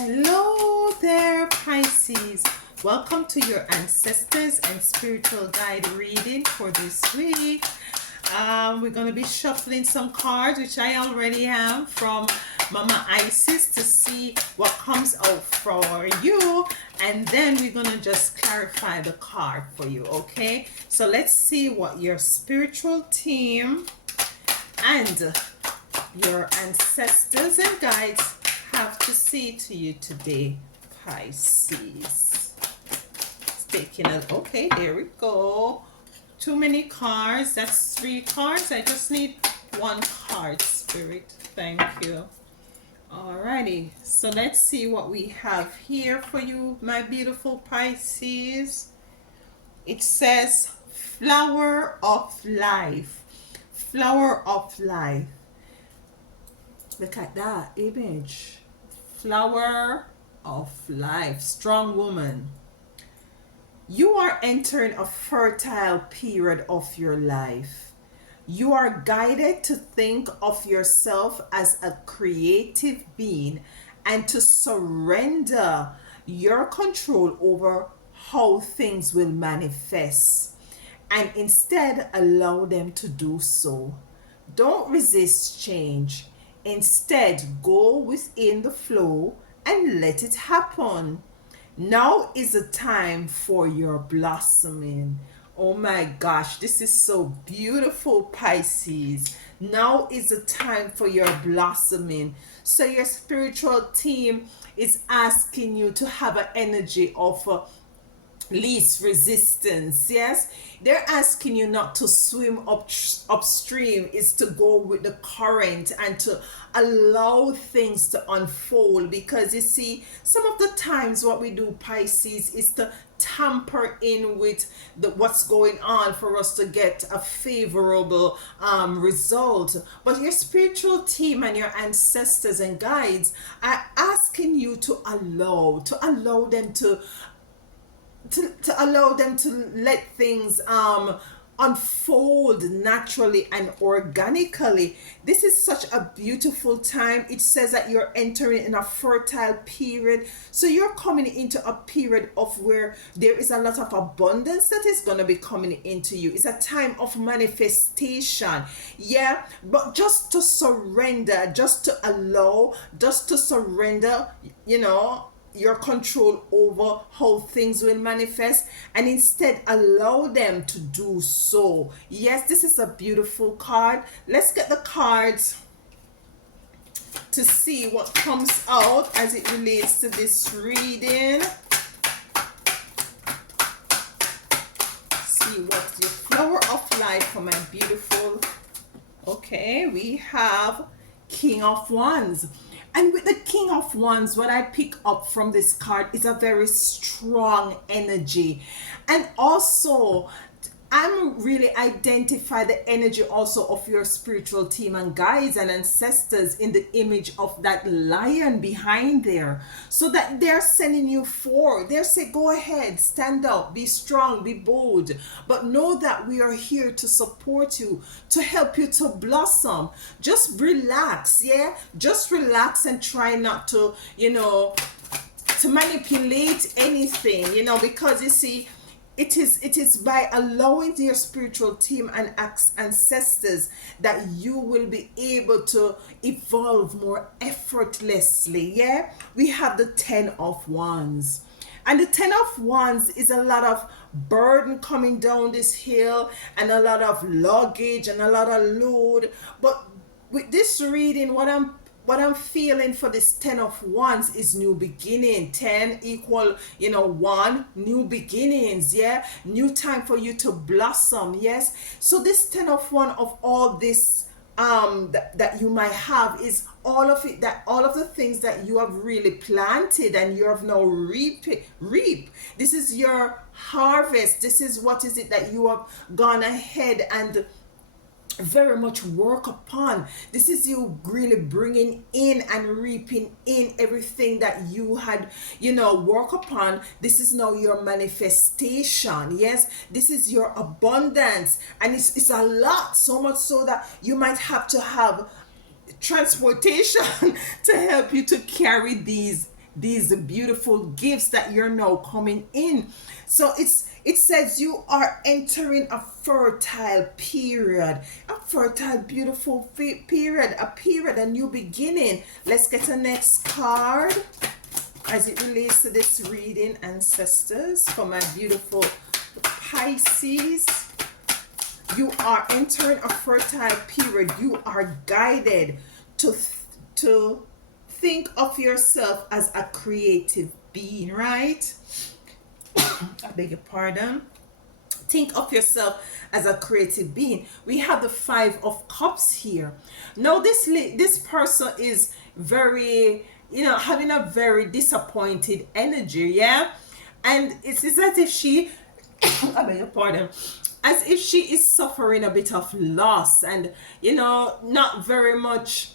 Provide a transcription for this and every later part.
Hello there, Pisces. Welcome to your ancestors and spiritual guide reading for this week. We're going to be shuffling some cards, which I already have from Mama Isis, to see what comes out for you. And then we're going to just clarify the card for you, okay? So let's see what your spiritual team and your ancestors and guides have to say to you today, Pisces. It's taking a, okay, there we go. Too many cards. That's 3 cards. I just need 1 card, Spirit. Thank you. Alrighty, so let's see what we have here for you, my beautiful Pisces. It says flower of life. Flower of life. Look at that image. Flower of life. Strong woman. You are entering a fertile period of your life. You are guided to think of yourself as a creative being and to surrender your control over how things will manifest, and instead allow them to do so. Don't resist change. Instead, go within the flow and let it happen. Now is the time for your blossoming. Oh my gosh, this is so beautiful, Pisces. Now is the time for your blossoming. So your spiritual team is asking you to have an energy of least resistance. Yes, they're asking you not to swim upstream, is to go with the current and to allow things to unfold, because you see, some of the times what we do, Pisces, is to tamper in with what's going on for us to get a favorable result. But your spiritual team and your ancestors and guides are asking you to allow them to allow them to let things unfold naturally and organically. This is such a beautiful time. It says that you're entering in a fertile period, so you're coming into a period of where there is a lot of abundance that is going to be coming into you. It's a time of manifestation, yeah, but just to surrender, just to allow, just to surrender, you know, your control over how things will manifest, and instead allow them to do so. Yes, this is a beautiful card. Let's get the cards to see what comes out as it relates to this reading. See what's your flower of life for my beautiful. Okay, we have King of Wands. And with the King of Wands, what I pick up from this card is a very strong energy. And also, I'm really identify the energy also of your spiritual team and guides and ancestors in the image of that lion behind there. So that they're sending you forward. They're saying, go ahead, stand up, be strong, be bold. But know that we are here to support you, to help you to blossom. Just relax, yeah? Just relax and try not to, to manipulate anything, because you see, it is by allowing your spiritual team and ancestors that you will be able to evolve more effortlessly. Yeah, we have the 10 of Wands, and the 10 of Wands is a lot of burden coming down this hill and a lot of luggage and a lot of load. But with this reading, what I'm feeling for this 10 of Wands is new beginning. 10 equal, 1, new beginnings, yeah? New time for you to blossom, yes? So this 10 of 1 of all this that you might have is all of it, that all of the things that you have really planted and you have now reap. This is your harvest. This is what is it that you have gone ahead and very much work upon. This is you really bringing in and reaping in everything that you had work upon. This is now your manifestation. Yes, this is your abundance, and it's a lot, so much so that you might have to have transportation to help you to carry these these beautiful gifts that you're now coming in. So it says you are entering a fertile period, a fertile, beautiful period, a new beginning. Let's get a next card as it relates to this reading, ancestors, for my beautiful Pisces. You are entering a fertile period. You are guided to think of yourself as a creative being, right? I beg your pardon. Think of yourself as a creative being. We have the 5 of Cups here. Now this person is very, having a very disappointed energy, yeah? And it's as if she, I beg your pardon, as if she is suffering a bit of loss and, not very much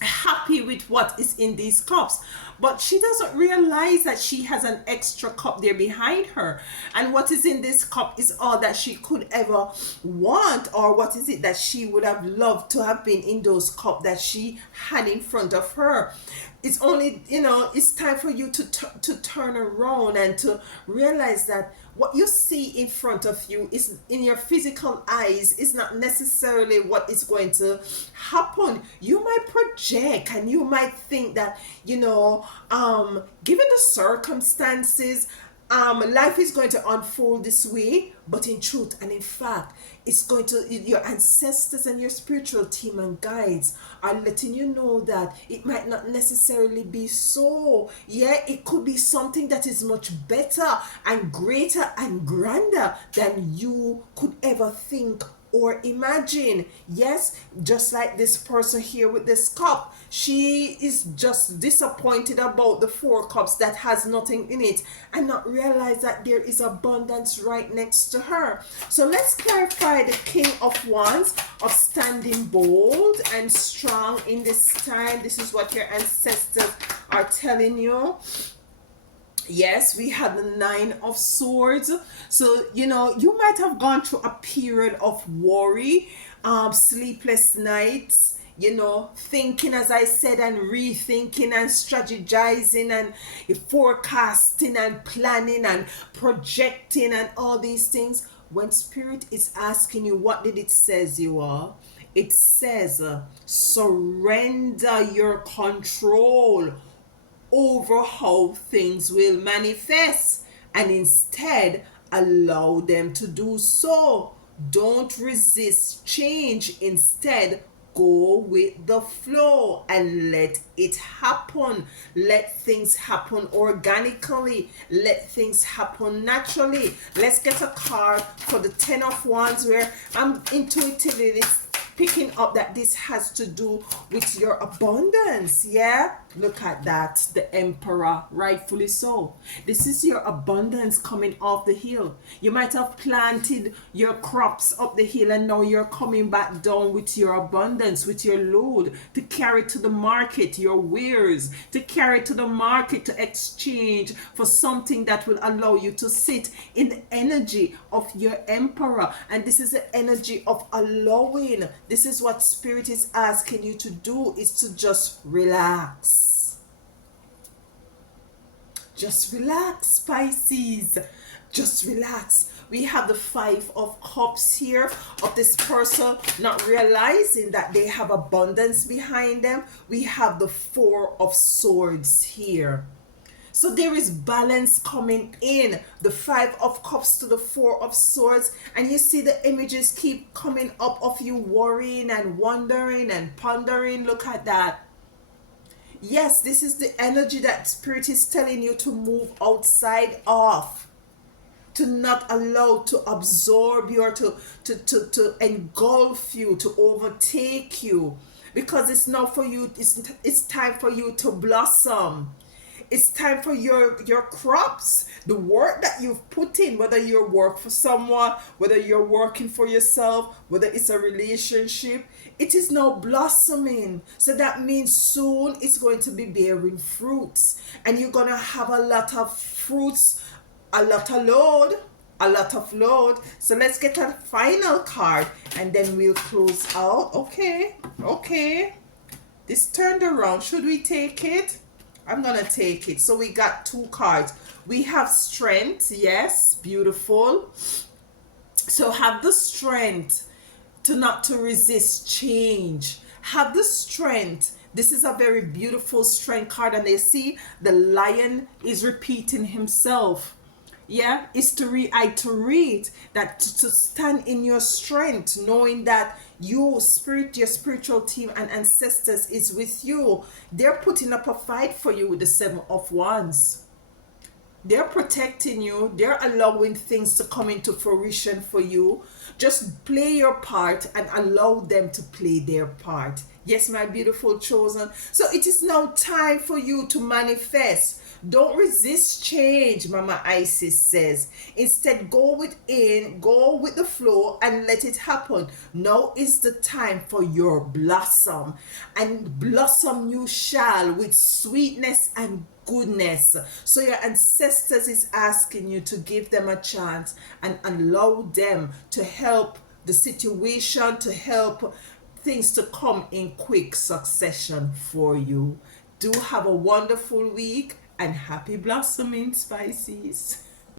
happy with what is in these cups, but she doesn't realize that she has an extra cup there behind her, and what is in this cup is all that she could ever want, or what is it that she would have loved to have been in those cups that she had in front of her. It's only, it's time for you to turn around and to realize that what you see in front of you is in your physical eyes is not necessarily what is going to happen. You might project and you might think that, given the circumstances, life is going to unfold this way, but in truth and in fact, it's going to, your ancestors and your spiritual team and guides are letting you know that it might not necessarily be so. Yeah, it could be something that is much better and greater and grander than you could ever think or imagine. Yes, just like this person here with this cup, she is just disappointed about the 4 cups that has nothing in it and not realize that there is abundance right next to her. So let's clarify the King of Wands of standing bold and strong in this time. This is what your ancestors are telling you. Yes, we have the 9 of Swords. So, you might have gone through a period of worry, sleepless nights, thinking, as I said, and rethinking and strategizing and forecasting and planning and projecting and all these things. When Spirit is asking you, what did it says, you all? It says, surrender your control over how things will manifest and instead allow them to do so. Don't resist change. Instead, go with the flow and let it happen. Let things happen organically. Let things happen naturally. Let's get a card for the 10 of Wands, where I'm intuitively picking up that this has to do with your abundance. Yeah, look at that, the Emperor, rightfully so. This is your abundance coming off the hill. You might have planted your crops up the hill and now you're coming back down with your abundance, with your load to carry to the market, your wares to carry to the market to exchange for something that will allow you to sit in the energy of your Emperor. And this is the energy of allowing. This is what Spirit is asking you to do, is to just relax. Just relax, Pisces. Just relax. We have the 5 of Cups here of this person not realizing that they have abundance behind them. We have the 4 of Swords here. So there is balance coming in. The 5 of Cups to the 4 of Swords. And you see the images keep coming up of you worrying and wondering and pondering. Look at that. Yes, this is the energy that Spirit is telling you to move outside of. To not allow to absorb you or to engulf you, to overtake you. Because it's now for you, it's time for you to blossom. It's time for your crops, the work that you've put in, whether you work for someone, whether you're working for yourself, whether it's a relationship, it is now blossoming. So that means soon it's going to be bearing fruits. And you're going to have a lot of fruits, a lot of load. So let's get a final card and then we'll close out. Okay. This turned around. Should we take it? I'm gonna take it. So we got 2 cards. We have strength. Yes, beautiful. So have the strength to not to resist change. Have the strength. This is a very beautiful strength card, and they see the lion is repeating himself. Yeah, is to reiterate that to stand in your strength, knowing that your spiritual team and ancestors is with you. They're putting up a fight for you with the 7 of Wands. They're protecting you. They're allowing things to come into fruition for you. Just play your part and allow them to play their part. Yes, my beautiful chosen. So it is now time for you to manifest. Don't resist change, Mama Isis says. Instead, go within, go with the flow and let it happen. Now is the time for your blossom. And blossom you shall with sweetness and goodness. So your ancestors is asking you to give them a chance and allow them to help the situation, to help things to come in quick succession for you. Do have a wonderful week and happy blossoming, Pisces.